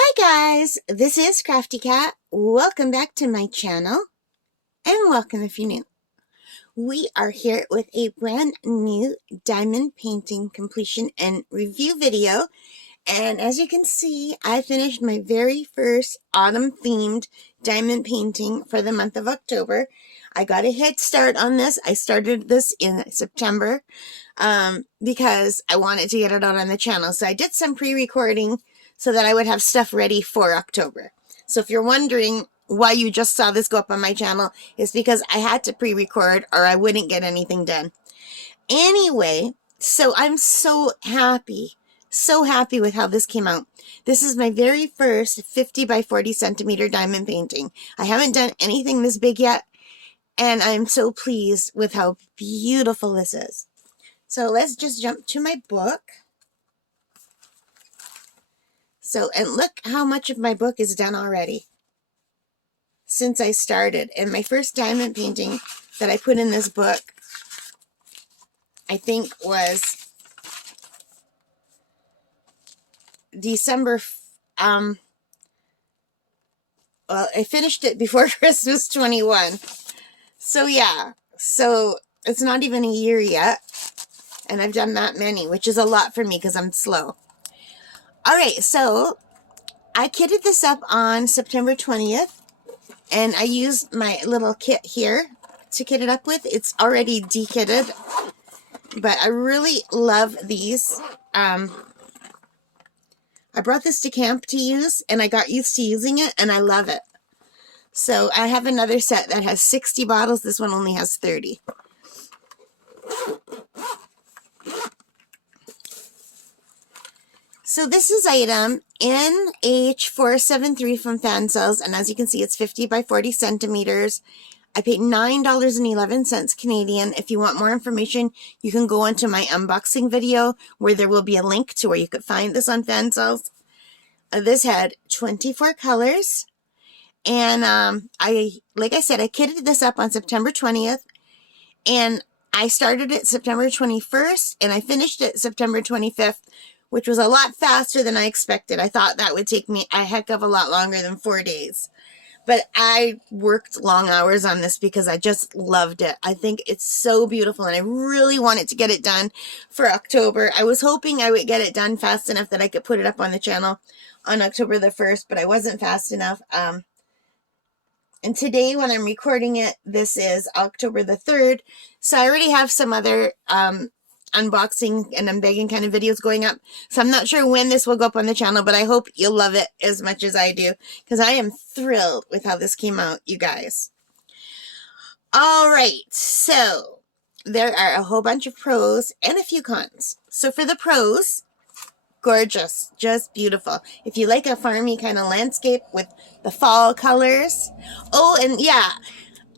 Hi guys, this is Crafty Cat. Welcome back to my channel, and welcome if you're new. We are here with a brand new diamond painting completion and review video, and as you can see, I finished my very first autumn themed diamond painting for the month of October. I got a head start on this. I started this in September because I wanted to get it out on the channel. So I did some pre-recording so that I would have stuff ready for October. So if you're wondering why you just saw this go up on my channel, it's because I had to pre-record or I wouldn't get anything done. Anyway, so I'm so happy with how this came out. This is my very first 50 by 40 centimeter diamond painting. I haven't done anything this big yet, and I'm so pleased with how beautiful this is. So let's just jump to my book. So, and look how much of my book is done already since I started. And my first diamond painting that I put in this book, I think, was December. Well, I finished it before Christmas 21. So yeah, so it's not even a year yet, and I've done that many, which is a lot for me because I'm slow. All right, so I kitted this up on September 20th, and I used my little kit here to kit it up with. It's already de-kitted, but I really love these. I brought this to camp to use, and I got used to using it, and I love it. So I have another set that has 60 bottles. This one only has 30. So this is item NH473 from Fan Cells, and as you can see, it's 50 by 40 centimeters. I paid $9.11 Canadian. If you want more information, you can go onto my unboxing video where there will be a link to where you could find this on Fan Cells. This had 24 colors, and like I said, I kitted this up on September 20th, and I started it September 21st, and I finished it September 25th, which was a lot faster than I expected. I thought that would take me a heck of a lot longer than 4 days. But I worked long hours on this because I just loved it. I think it's so beautiful, and I really wanted to get it done for October. I was hoping I would get it done fast enough that I could put it up on the channel on October the 1st, but I wasn't fast enough. And today, when I'm recording it, this is October the 3rd. So I already have some other unboxing and unbagging kind of videos going up. So I'm not sure when this will go up on the channel, but I hope you'll love it as much as I do, because I am thrilled with how this came out, you guys. All right, so there are a whole bunch of pros and a few cons. So for the pros, gorgeous, just beautiful. If you like a farmy kind of landscape with the fall colors. Oh, and yeah,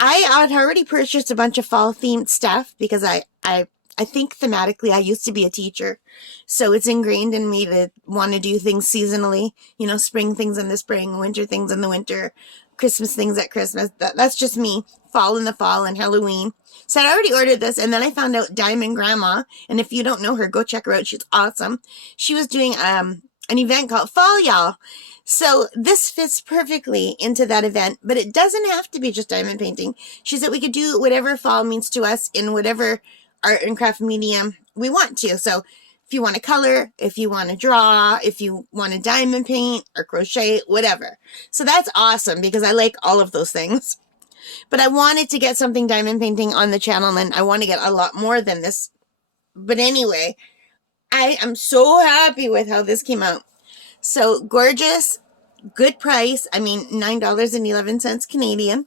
I had already purchased a bunch of fall themed stuff because I think thematically I used to be a teacher, so it's ingrained in me to want to do things seasonally, you know, spring things in the spring, winter things in the winter, Christmas things at Christmas. That's just me. Fall in the fall and Halloween. So I already ordered this, and then I found out Diamond Grandma, and if you don't know her, go check her out. She's awesome. She was doing an event called Fall Y'all. So this fits perfectly into that event, but it doesn't have to be just diamond painting. She said we could do whatever fall means to us in whatever art and craft medium we want to. So if you want to color, if you want to draw, if you want to diamond paint or crochet, whatever. So that's awesome because I like all of those things. But I wanted to get something diamond painting on the channel, and I want to get a lot more than this. But anyway, I am so happy with how this came out. So gorgeous, good price. I mean, $9.11 Canadian.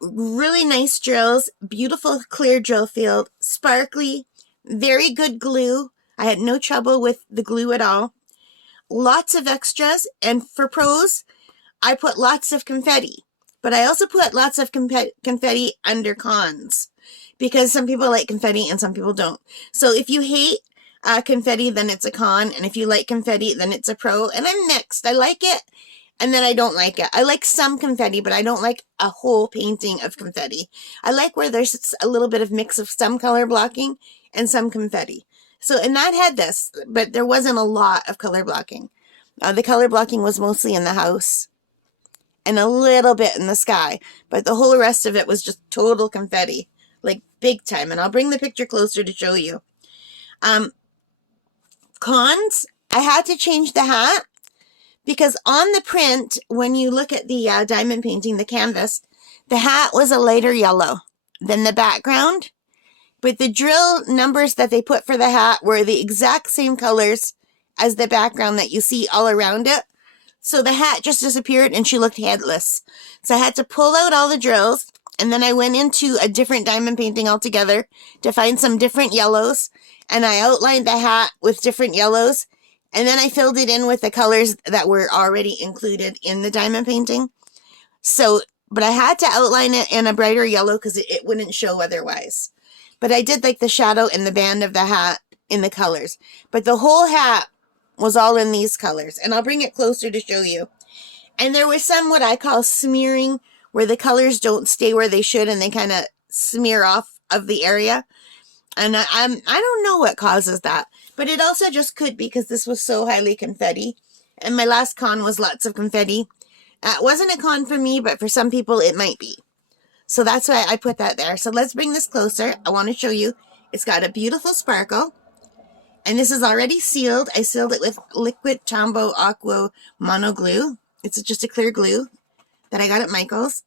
Really nice drills, beautiful clear drill field, sparkly, very good glue. I had no trouble with the glue at all. Lots of extras, and for pros, I put lots of confetti, but I also put lots of confetti under cons because some people like confetti and some people don't. So if you hate confetti, then it's a con, and if you like confetti, then it's a pro, and I'm mixed. I like it, and then I don't like it. I like some confetti, but I don't like a whole painting of confetti. I like where there's a little bit of mix of some color blocking and some confetti. So, and that had this, but there wasn't a lot of color blocking. The color blocking was mostly in the house and a little bit in the sky, but the whole rest of it was just total confetti, like big time. And I'll bring the picture closer to show you. Cons, I had to change the hat because on the print, when you look at the diamond painting, the canvas, the hat was a lighter yellow than the background, but the drill numbers that they put for the hat were the exact same colors as the background that you see all around it. So the hat just disappeared and she looked headless. So I had to pull out all the drills, and then I went into a different diamond painting altogether to find some different yellows, and I outlined the hat with different yellows, and then I filled it in with the colors that were already included in the diamond painting. So, but I had to outline it in a brighter yellow because it wouldn't show otherwise. But I did like the shadow and the band of the hat in the colors. But the whole hat was all in these colors, and I'll bring it closer to show you. And there was some what I call smearing, where the colors don't stay where they should and they kind of smear off of the area. And I don't know what causes that, but it also just could be because this was so highly confetti. And my last con was lots of confetti. It wasn't a con for me, but for some people it might be. So that's why I put that there. So let's bring this closer. I want to show you. It's got a beautiful sparkle. And this is already sealed. I sealed it with liquid Tombow Aqua Mono Glue. It's just a clear glue that I got at Michael's.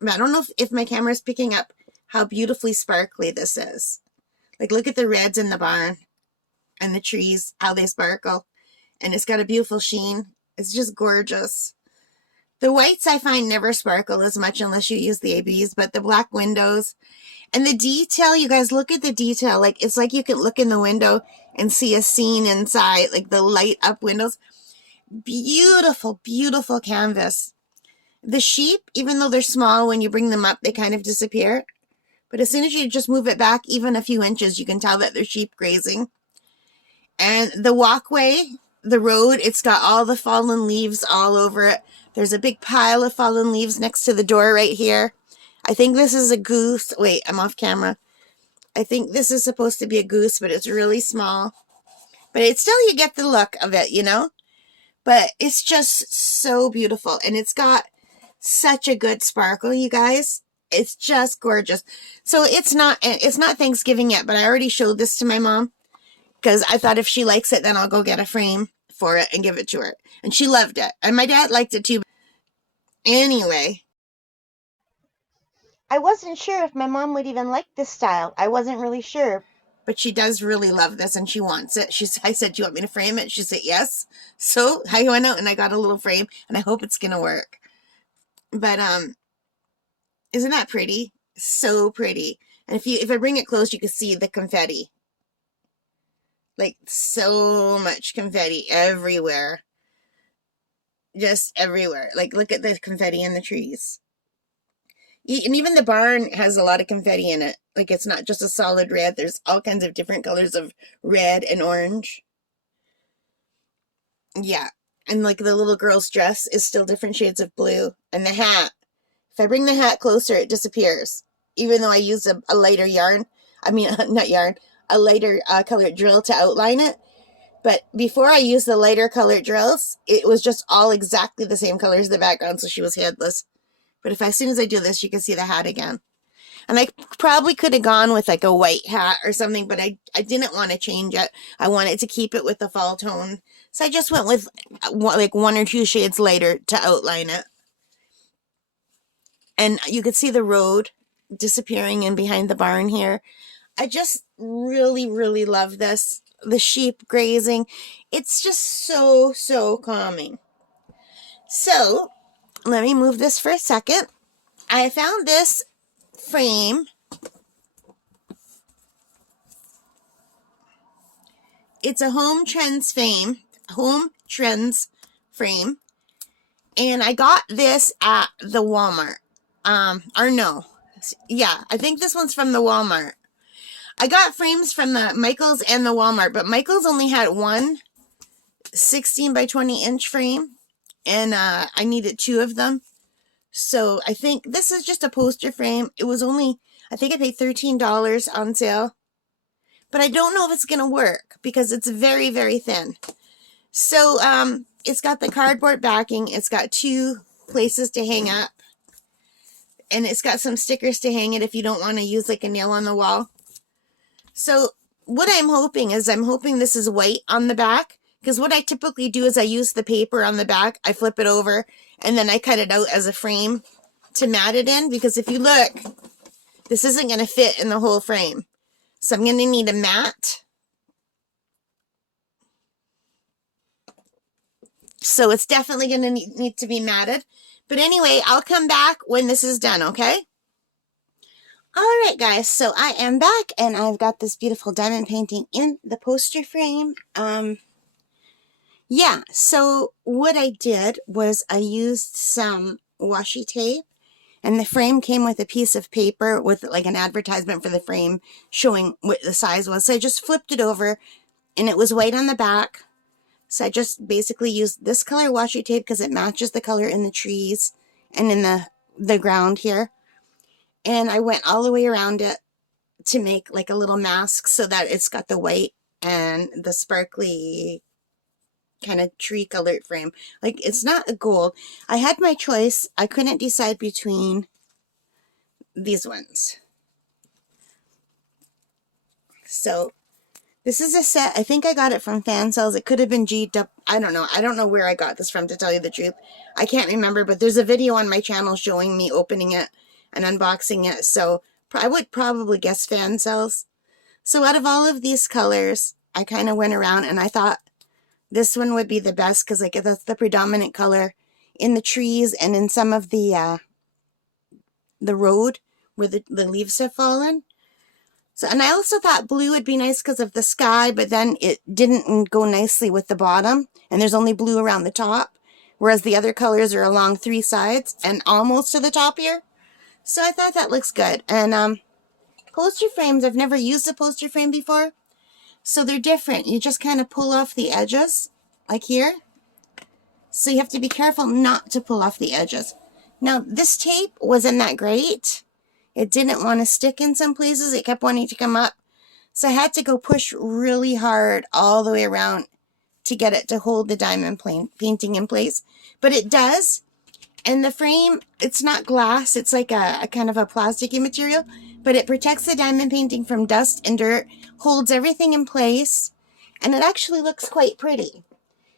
But I don't know if my camera is picking up how beautifully sparkly this is. Like, look at the reds in the barn and the trees, how they sparkle. And it's got a beautiful sheen. It's just gorgeous. The whites I find never sparkle as much unless you use the ABs, but the black windows and the detail, you guys, look at the detail. Like, it's like you can look in the window and see a scene inside, like the light up windows. Beautiful, beautiful canvas. The sheep, even though they're small, when you bring them up, they kind of disappear. But as soon as you just move it back even a few inches, you can tell that they're sheep grazing. And the walkway, the road, it's got all the fallen leaves all over it. There's a big pile of fallen leaves next to the door right here. I think this is a goose. Wait, I'm off camera. I think this is supposed to be a goose, but it's really small. But it's still, you get the look of it, you know? But it's just so beautiful. And it's got such a good sparkle, you guys. It's just gorgeous. So it's not Thanksgiving yet, but I already showed this to my mom because I thought if she likes it, then I'll go get a frame for it and give it to her. And she loved it. And my dad liked it too. Anyway, I wasn't sure if my mom would even like this style. I wasn't really sure. But she does really love this and she wants it. I said, do you want me to frame it? She said, yes. So I went out and I got a little frame and I hope it's going to work. But, isn't that pretty? So pretty. And if I bring it close, you can see the confetti. Like, so much confetti everywhere. Just everywhere. Like, look at the confetti in the trees. And even the barn has a lot of confetti in it. Like, it's not just a solid red. There's all kinds of different colors of red and orange. Yeah. And, like, the little girl's dress is still different shades of blue. And the hat. If I bring the hat closer, it disappears. Even though I used a lighter yarn. I mean, not yarn. A lighter colored drill to outline it. But before I used the lighter colored drills, it was just all exactly the same color as the background, so she was headless. But as soon as I do this, you can see the hat again. And I probably could have gone with like a white hat or something, but I didn't want to change it. I wanted to keep it with the fall tone. So I just went with like 1 or 2 shades lighter to outline it. And you could see the road disappearing in behind the barn here. I just really, really love this. The sheep grazing. It's just so, so calming. So, let me move this for a second. I found this frame. It's a Home Trends frame. And I got this at the Walmart. Yeah, I think this one's from the Walmart. I got frames from the Michael's and the Walmart, but Michael's only had one 16 by 20 inch frame, and I needed 2 of them. So I think this is just a poster frame. It was only, I think I paid $13 on sale, but I don't know if it's going to work because it's very, very thin. So it's got the cardboard backing. It's got 2 places to hang up. And it's got some stickers to hang it if you don't want to use like a nail on the wall. So what I'm hoping this is white on the back. Because what I typically do is I use the paper on the back. I flip it over and then I cut it out as a frame to mat it in. Because if you look, this isn't going to fit in the whole frame. So I'm going to need a mat. So it's definitely going to need to be matted. But anyway, I'll come back when this is done, okay? All right, guys. So I am back, and I've got this beautiful diamond painting in the poster frame. Yeah, so what I did was I used some washi tape, and the frame came with a piece of paper with like an advertisement for the frame showing what the size was. So I just flipped it over, and it was white on the back. So I just basically used this color washi tape because it matches the color in the trees and in the ground here. And I went all the way around it to make like a little mask so that it's got the white and the sparkly kind of tree colored frame. Like, it's not a gold. I had my choice. I couldn't decide between these ones. So this is a set. I think I got it from Fan Sales. It could have been G'd up. I don't know. I don't know where I got this from, to tell you the truth. I can't remember, but there's a video on my channel showing me opening it and unboxing it. So I would probably guess Fan Sales. So out of all of these colors, I kind of went around and I thought this one would be the best because like that's the predominant color in the trees and in some of the road where the leaves have fallen. So, and I also thought blue would be nice because of the sky, but then it didn't go nicely with the bottom, and there's only blue around the top, whereas the other colors are along 3 sides and almost to the top here. So I thought that looks good. And poster frames, I've never used a poster frame before, so they're different. You just kind of pull off the edges, like here. So you have to be careful not to pull off the edges. Now, this tape wasn't that great. It didn't want to stick in some places. It kept wanting to come up. So I had to go push really hard all the way around to get it to hold the diamond painting in place. But it does. And the frame, it's not glass. It's like a kind of a plasticky material. But it protects the diamond painting from dust and dirt, holds everything in place, and it actually looks quite pretty.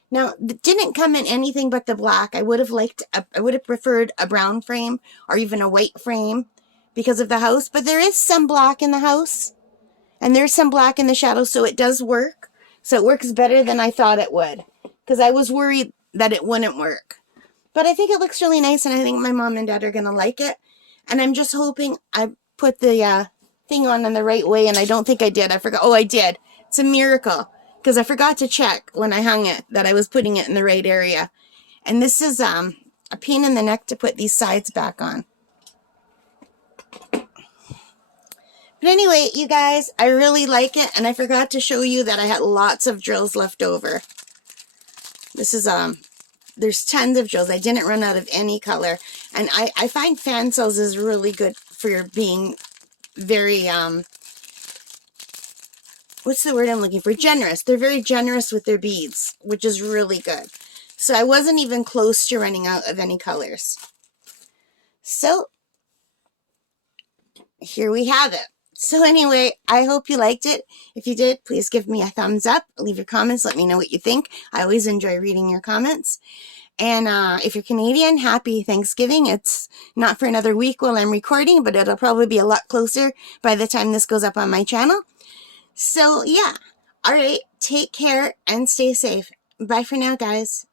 Now, it didn't come in anything but the black. I would have preferred a brown frame or even a white frame because of the house, but there is some black in the house and there's some black in the shadow, so it does work. So it works better than I thought it would because I was worried that it wouldn't work. But I think it looks really nice, and I think my mom and dad are going to like it. And I'm just hoping I put the thing on in the right way, and I don't think I did. I forgot. Oh, I did. It's a miracle because I forgot to check when I hung it that I was putting it in the right area. And this is a pain in the neck to put these sides back on. But anyway, you guys, I really like it, and I forgot to show you that I had lots of drills left over. This is, there's tons of drills. I didn't run out of any color. And I find Fan Sales is really good for being very, what's the word I'm looking for? Generous. They're very generous with their beads, which is really good. So I wasn't even close to running out of any colors. So here we have it. So anyway, I hope you liked it. If you did, please give me a thumbs up. Leave your comments. Let me know what you think. I always enjoy reading your comments. And if you're Canadian, happy Thanksgiving. It's not for another week while I'm recording, but it'll probably be a lot closer by the time this goes up on my channel. So yeah. All right. Take care and stay safe. Bye for now, guys.